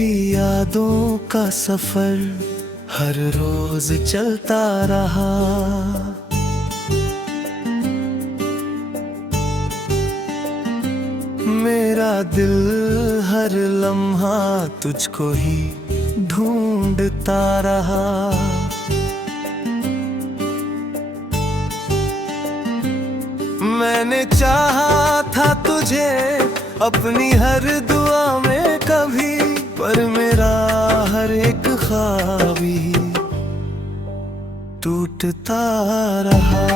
तेरी यादों का सफर हर रोज चलता रहा। मेरा दिल हर लम्हा तुझको ही ढूंढता रहा। मैंने चाहा था तुझे अपनी हर दुआ में कभी, पर मेरा हर एक ख्वाब ही टूटता रहा।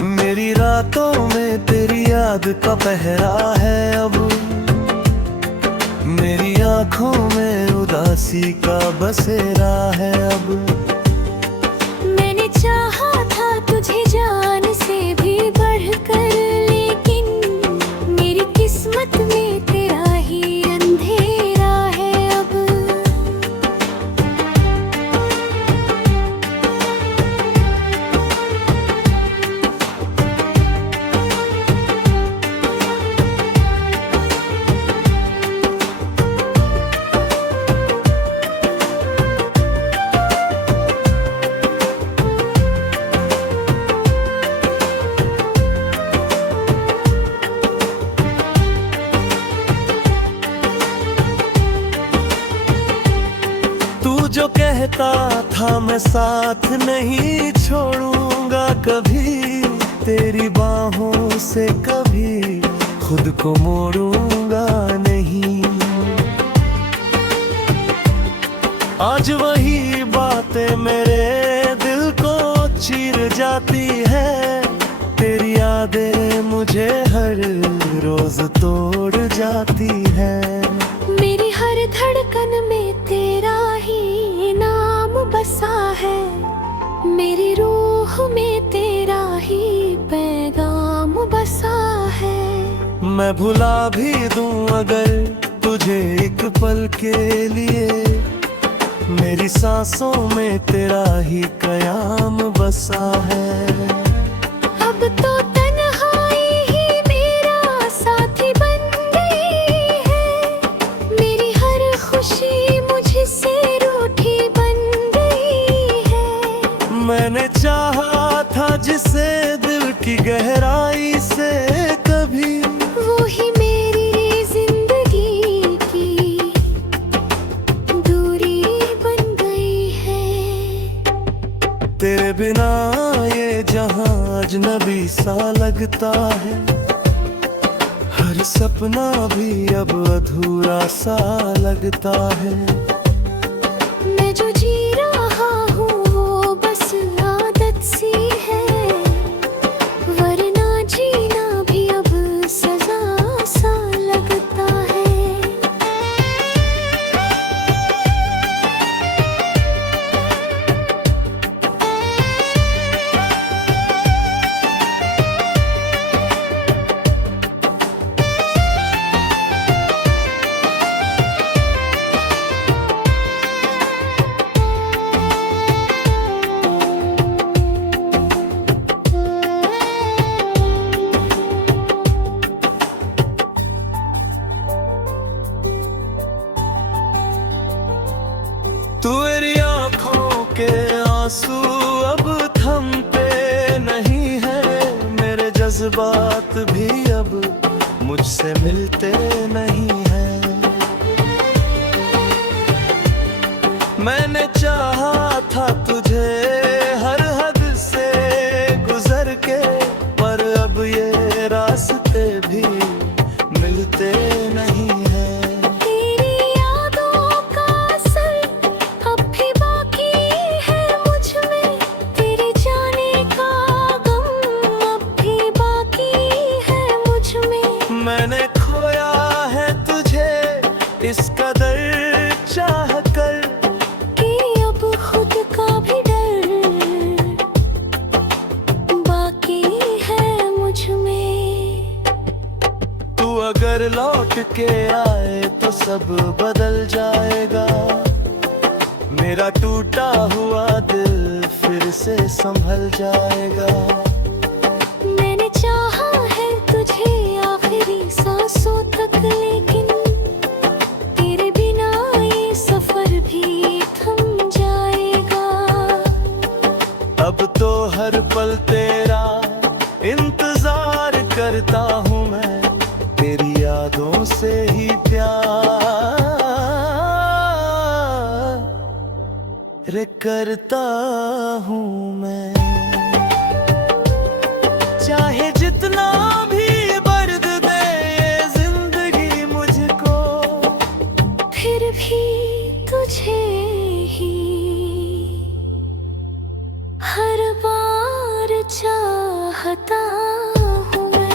मेरी रातों में तेरी याद का पहरा है अब, मेरी आँखों में उदासी का बसेरा है अब। मैंने चाहा था तुझे जान से भी बढ़कर, लेकिन मेरी किस्मत में तेरा ही अंधेरा है अब। जो कहता था मैं साथ नहीं छोड़ूंगा कभी, तेरी बाहों से कभी खुद को मोड़ूंगा नहीं। आज वही बातें मेरे दिल को चीर जाती है, तेरी यादें मुझे हर रोज तोड़ जाती है। मेरी हर धड़कन में तेरा ही नाम बसा है, मेरी रूह में तेरा ही पैगाम बसा है। मैं भुला भी दूं अगर तुझे एक पल के लिए, मेरी सांसों में तेरा ही कयाम बसा है। अब तो तन्हाई ही मेरा साथी बन गई है, मेरी हर खुशी मुझसे रूठी बन गई है। मैंने चाहा था जिसे दिल की गहराई से कभी, वो ही मेरी जिंदगी की दूरी बन गई है। तेरे बिना ये जहां अजनबी सा लगता है, हर सपना भी अब अधूरा सा लगता है। मैं जो जी रहा हूँ वो बस आदत सी है, वरना जीना भी अब सजा सा लगता है। तू मेरी आँखों के आंसू अब थमते नहीं है, मेरे जज्बात भी अब मुझसे मिलते नहीं हैं। मैंने चाहा था तुझे हर हद से गुजर के, पर अब ये रास्ते भी मिलते नहीं हैं। तेरी यादों का असर अब के आए तो सब बदल जाएगा। मेरा टूटा हुआ दिल फिर से संभल जाएगा। मैंने चाहा है तुझे आखिरी सांसों तक, लेकिन तेरे बिना ये सफर भी थम जाएगा। अब तो हर पल तेरा इंतजार करता हूँ मैं, तेरी यादों से ही प्यार करता हूँ मैं। चाहे जितना भी दर्द दे ये जिंदगी मुझको, फिर भी तुझे ही हर बार चाहता हूँ मैं।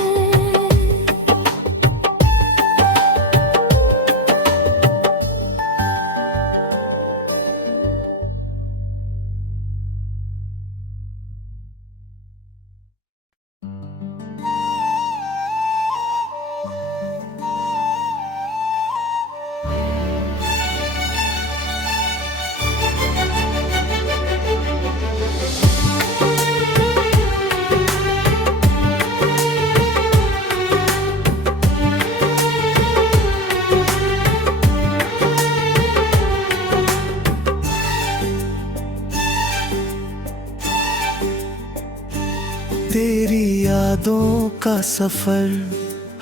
तेरी यादों का सफर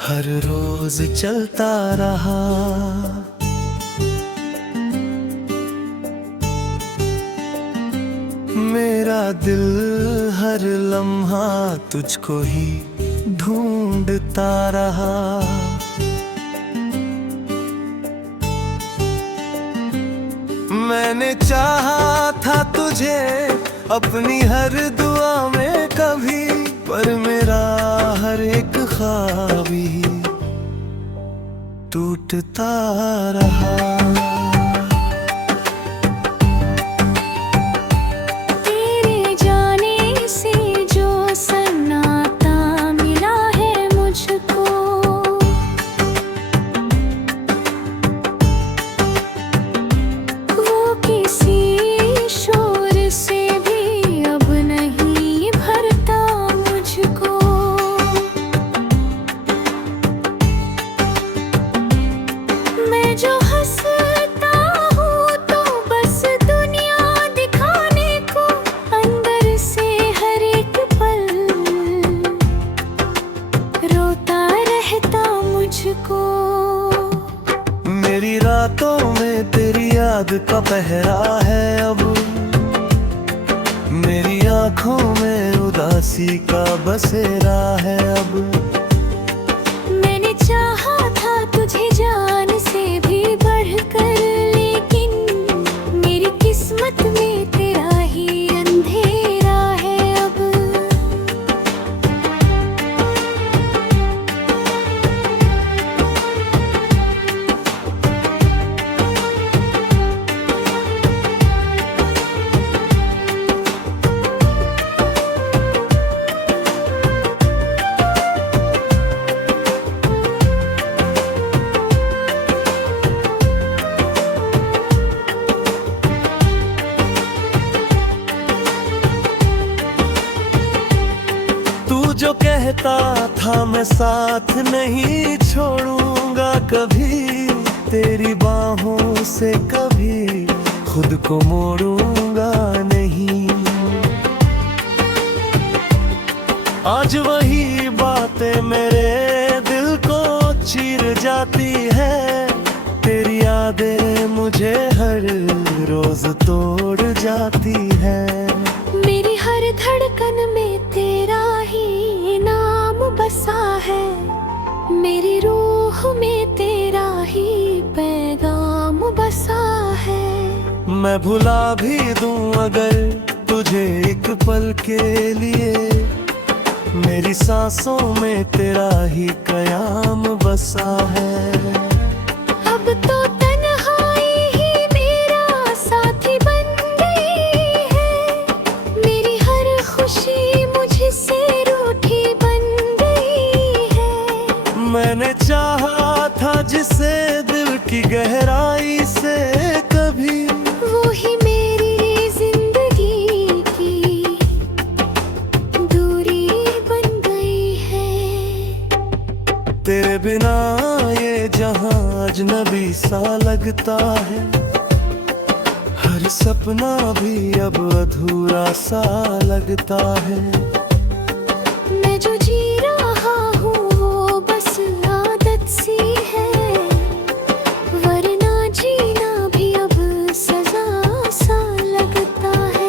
हर रोज चलता रहा। मेरा दिल हर लम्हा तुझको ही ढूंढता रहा। मैंने चाहा था तुझे अपनी हर दुआ में कभी, पर मेरा हर एक ख्वाब ही टूटता रहा। तेरे जाने से जो सन्नाटा मिला है मुझको, वो किसी शोर से भी अब नहीं भरता मुझको। मैं जो हंसता हूँ तो बस दुनिया दिखाने को, अंदर से हर एक पल रोता रहता मुझको। मेरी रातों में तेरी याद का पहरा है अब, मेरी आँखों में उदासी का बसेरा है अब। मैंने चाहा था तुझे जान से भी बढ़कर, लेकिन मेरी किस्मत में तेरा ही अंधेरा है अब। तू जो कहता था मैं साथ नहीं छोड़ूंगा कभी, तेरी बाहों से कभी खुद को मोड़ूंगा नहीं। आज वही बातें मेरे दिल को चीर जाती है, तेरी यादें मुझे हर रोज तोड़ जाती है। मेरी हर धड़कन में तेरा ही नाम बसा है, मेरी रूह में तेरा ही पैगाम बसा है। मैं भुला भी दूं अगर तुझे एक पल के लिए, मेरी सांसों में तेरा ही कयाम बसा है। अब तो तन्हाई ही मेरा साथी बन गई है, मेरी हर खुशी मुझसे रूठी बन गई है। मैंने चाहा था जिस की गहराई से कभी। वो ही मेरी जिंदगी की दूरी बन गई है। तेरे बिना ये जहां अजनबी सा लगता है, हर सपना भी अब अधूरा सा लगता है। मैं जो जी रहा हूँ वो बस आदत सी है, वरना जीना भी अब सजा सा लगता है।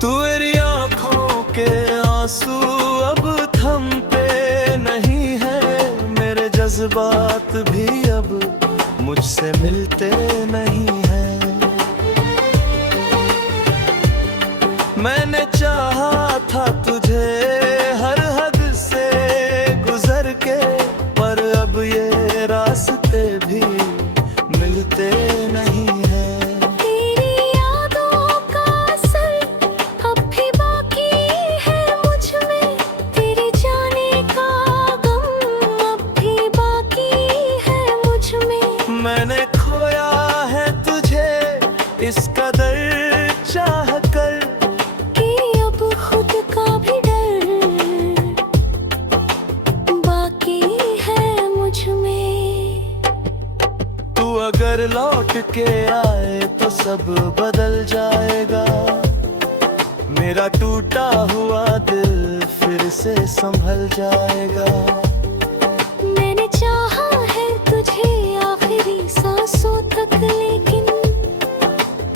तू मेरी आँखों के आंसू अब थमते नहीं है, मेरे जज्बात भी अब मुझसे मिलते नहीं हैं। मैंने चाहा था तुझे हर हद से गुजर के, पर अब ये रास्ते भी मिलते नहीं हैं। तेरी यादों का असर अब भी बाकी है मुझ में, तेरे जाने का गम अब भी बाकी है मुझ में। मैंने खोया है तुझे इस कदर चाह कर, कि अब खुद का भी डर बाकी है मुझ में। तू अगर लौट के आए तो सब बदल जाएगा, मेरा टूटा हुआ दिल फिर से संभल जाएगा। मैंने चाहा है तुझे आखिरी सांसों तक, लेकिन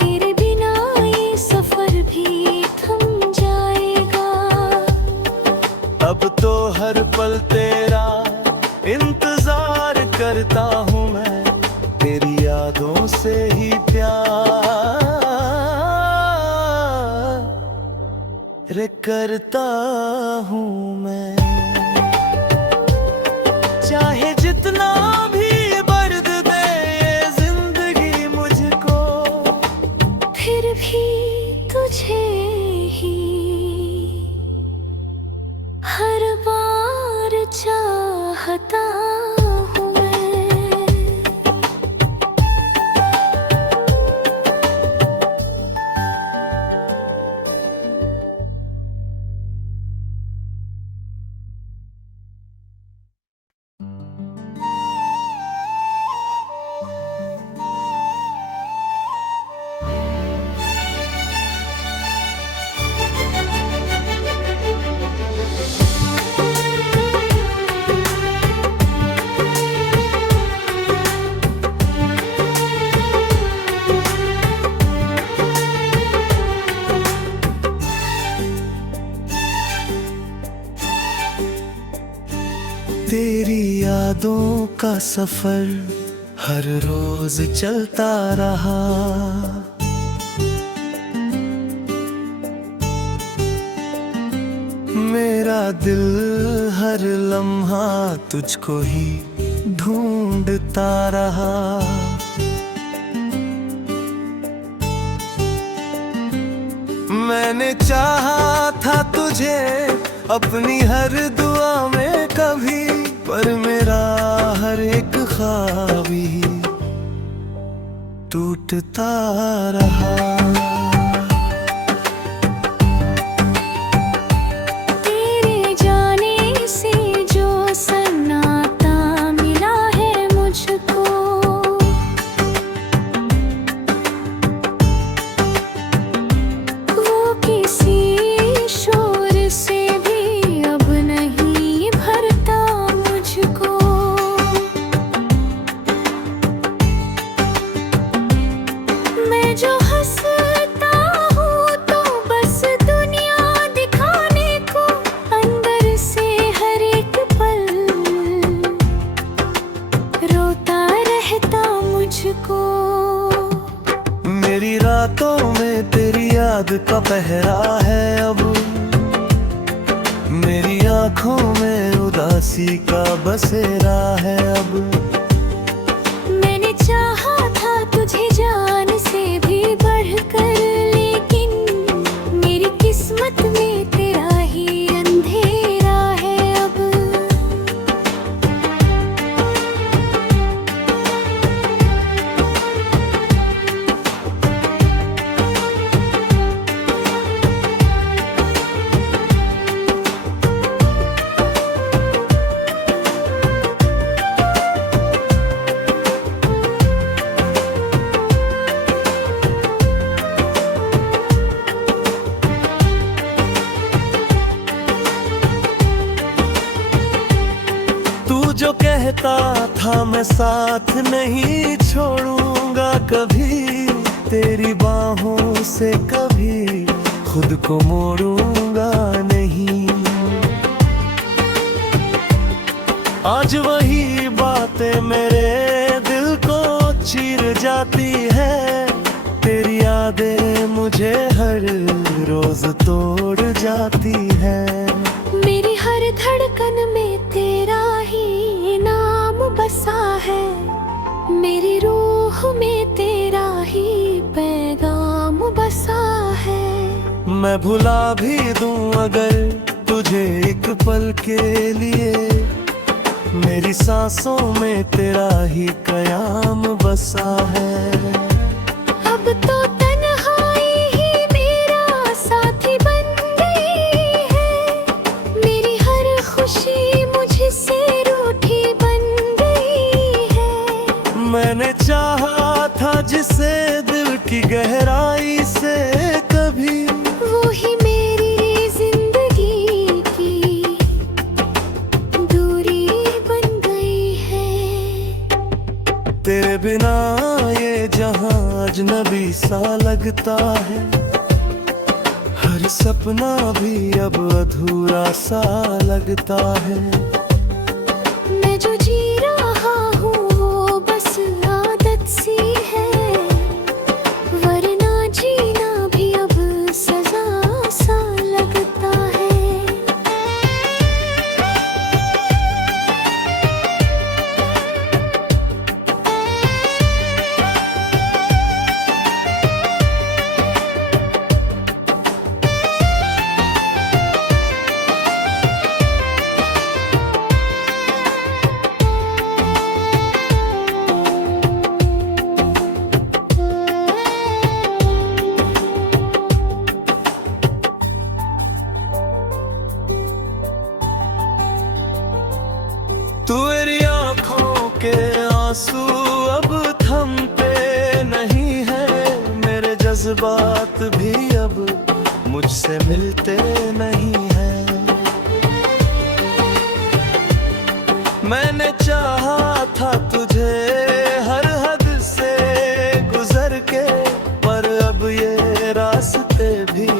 तेरे बिना ये सफर भी थम जाएगा। अब तो हर पल तेरा इंतजार करता हूँ मैं, तेरी यादों से ही प्यार करता हूँ मैं। चाहे जितना भी दर्द दे ये जिंदगी मुझको, फिर भी तुझे ही हर बार चाहता हूँ मैं। तेरी यादों का सफर हर रोज चलता रहा, मेरा दिल हर लम्हा तुझको ही ढूंढता रहा। मैंने चाहा था तुझे अपनी हर दुआ में कभी, पर मेरा हर एक ख्वाब ही टूटता रहा। तेरे जाने से जो सन्नाटा मिला है मुझको, वो किसी शोर से भी अब नहीं भरता मुझको। मैं जो हंस मेरी रातों में तेरी याद का पहरा है अब, मेरी आंखों में उदासी का बसेरा है अब। मैंने चाहा था तुझे जान से भी बढ़कर, लेकिन मेरी किस्मत में तेरा ही अंधेरा है अब। तू जो कहता था मैं साथ नहीं छोड़ूंगा कभी, तेरी बाहों से कभी खुद को मोड़ूंगा नहीं। आज वही बातें मेरे दिल को चीर जाती है, तेरी यादें मुझे हर रोज तोड़ जाती है। मेरी हर धड़कन में तेरा ही नाम बसा है, मेरी रूह में तेरा ही पैगाम बसा है। मैं भुला भी दूं अगर तुझे एक पल के लिए, मेरी सांसों में तेरा ही कयाम बसा है। अब तो तन्हाई ही मेरा साथी बन गई है, मेरी हर खुशी मुझसे रूठी बन गई है। मैंने चाहा था जिसे दिल की गहराई से कभी, वो ही मेरी जिंदगी की दूरी बन गई है। तेरे बिना ये जहां अजनबी सा लगता है, हर सपना भी अब अधूरा सा लगता है। मैं जो जी रहा हूँ वो बस आदत सी है, वरना जीना भी अब सजा सा लगता है। तू मेरी आंखों के आंसू अब थमते नहीं है, मेरे जज्बात भी अब मुझसे मिलते नहीं हैं। मैंने चाहा था तुझे हर हद से गुजर के, पर अब ये रास्ते भी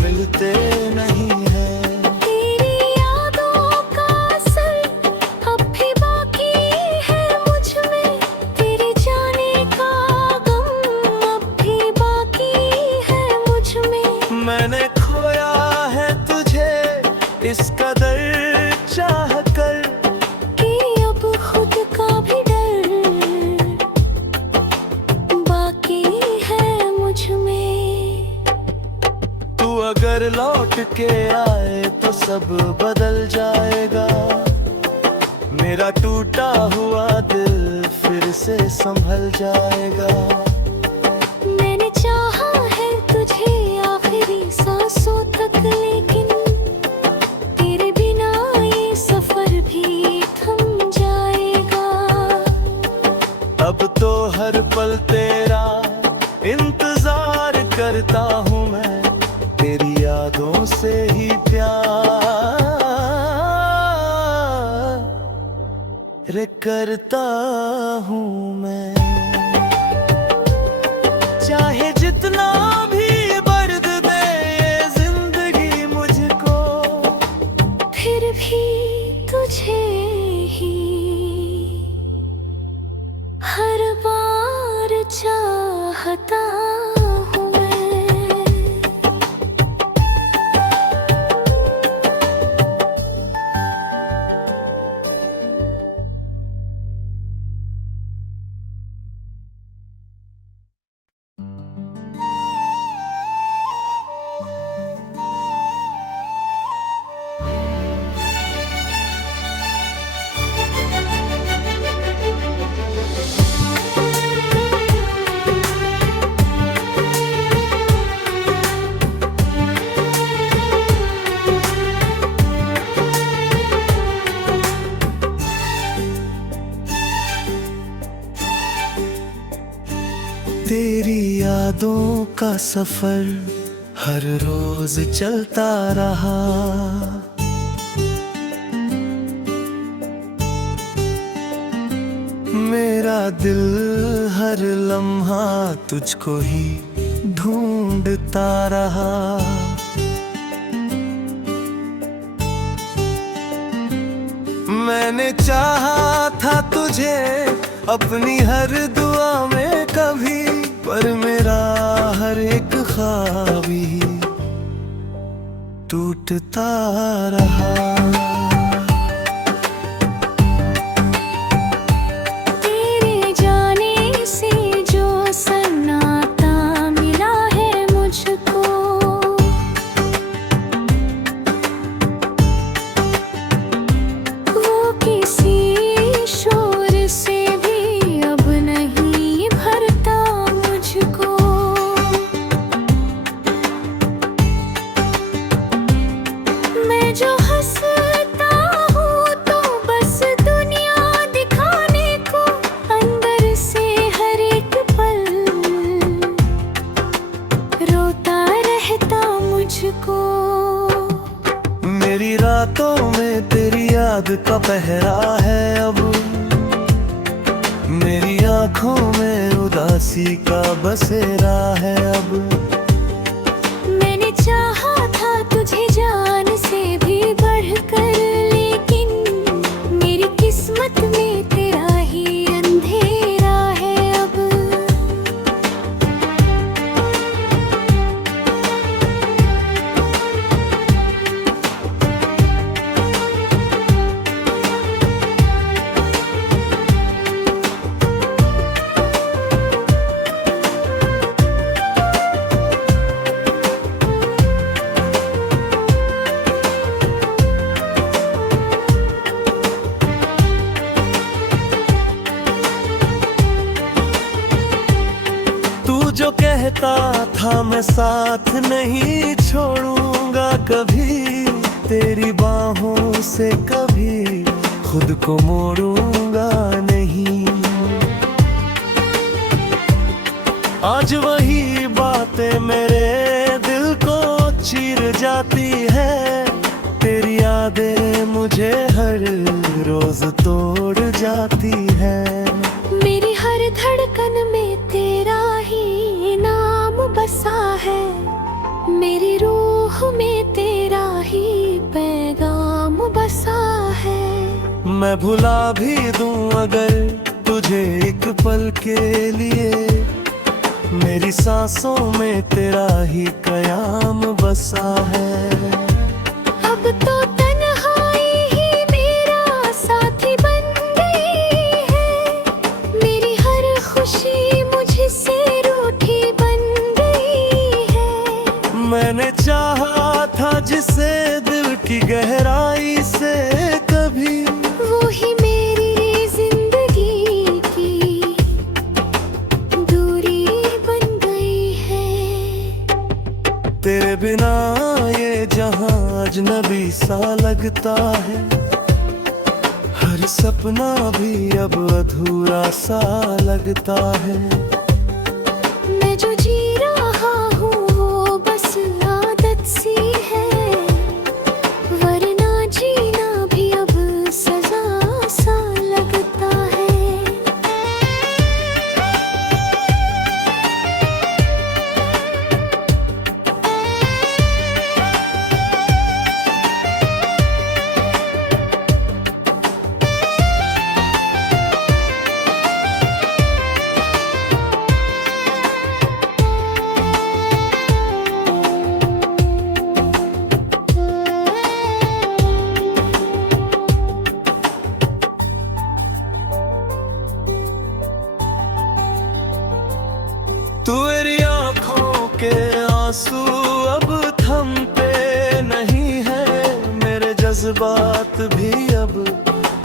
मिलते नहीं हैं। तेरी यादों का असर अब भी बाकी है मुझ में, तेरे जाने का गम अब भी बाकी है मुझ में। मैंने खोया है तुझे इस कदर चाह कर, कि अब खुद का भी डर बाकी है मुझ में। तू अगर लौट के आए तो सब बदल जाएगा, मेरा टूटा हुआ दिल फिर से संभल जाएगा। मैंने चाहा है तुझे आखिरी सांसों तक, लेकिन तेरे बिना ये सफर भी थम जाएगा। अब तो हर पल तेरा इंतजार करता हूँ मैं, तेरी यादों से ही प्यार करता हूँ मैं। चाहे जितना भी दर्द दे ये जिंदगी मुझको, फिर भी तुझे ही हर बार तेरी यादों का सफर हर रोज चलता रहा। मेरा दिल हर लम्हा तुझको ही ढूंढता रहा। मैंने चाहा था तुझे अपनी हर दुआ में कभी, पर मेरा हर एक ख्वाब ही टूटता रहा। तेरे जाने से जो सन्नाटा मिला है मुझको, वो किसी शोर से भी अब नहीं भरता मुझको। मैं जो हंसता हूँ तो बस दुनिया दिखाने को, अंदर से हर एक पल रोता रहता मुझको। मेरी रातों में तेरी याद का पहरा है अब, मेरी आँखों में उदासी का बसेरा है अब। मैंने चाहा था तुझे जान से भी बढ़कर, लेकिन मेरी किस्मत में तेरा ही अंधेरा है अब। तू जो कहता था मैं साथ नहीं छोड़ूंगा कभी, तेरी बाहों से कभी खुद को मोड़ूंगा नहीं। आज वही बातें मेरे दिल को चीर जाती है, तेरी यादें मुझे हर रोज तोड़ जाती है। मेरी हर धड़कन में तेरा ही नाम बसा है, मेरी रूह में तेरा ही पैगाम बसा है। मैं भुला भी दूं अगर तुझे एक पल के लिए, मेरी सांसों में तेरा ही कयाम बसा है। अब तो तन्हाई ही मेरा साथी बन गई है, मेरी हर खुशी मुझसे रूठी बन गई है। मैंने चाहा था जिसे दिल की गहराई से कभी, वो ही मेरी जिंदगी की दूरी बन गई है। तेरे बिना ये जहां अजनबी सा लगता है, हर सपना भी अब अधूरा सा लगता है। मैं जो जी रहा हूँ वो बस आदत सी है, वरना जीना भी अब सजा सा लगता है। तेरी आँखों के आंसू अब थमते नहीं है, मेरे जज्बात भी अब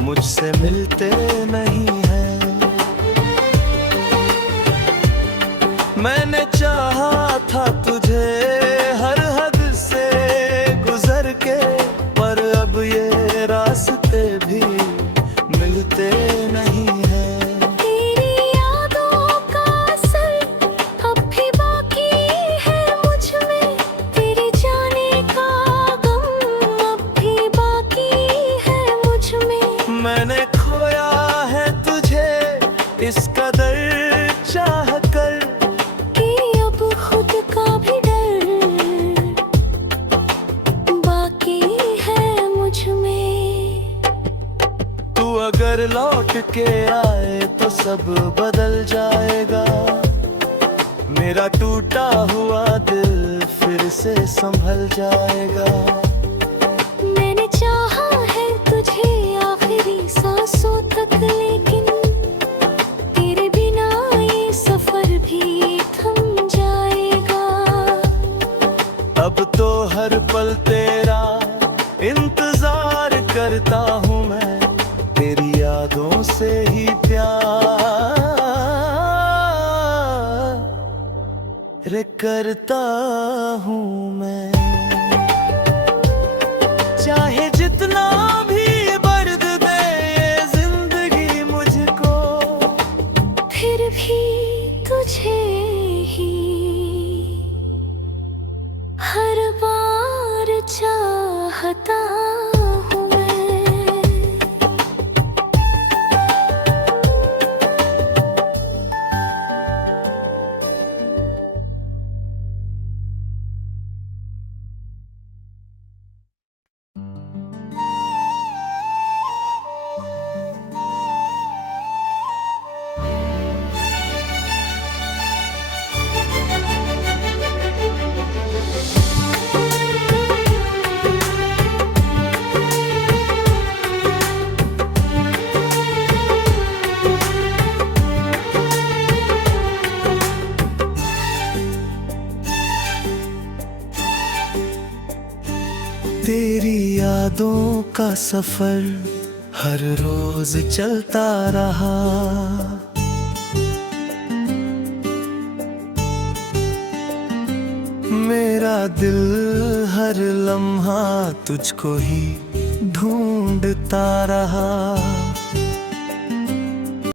मुझसे मिलते नहीं हैं। मैंने चाहा था तुझे हर हद से गुजर के, पर अब ये रास्ते भी मिलते नहीं हैं। तेरी यादों का असर सब बदल जाएगा। मेरा टूटा हुआ दिल फिर से संभल जाएगा। मैंने चाहा है तुझे आखिरी सांसों तक, लेकिन तेरे बिना ये सफर भी थम जाएगा। अब तो हर पल तेरा इंतजार करता हूँ मैं, तेरी यादों से ही प्यार करता हूँ मैं। चाहे जितना भी दर्द दे ये जिंदगी मुझको, फिर भी तुझे ही हर बार चाहता हूँ मैं। तेरी यादों का सफर हर रोज चलता रहा। मेरा दिल हर लम्हा तुझको ही ढूंढता रहा।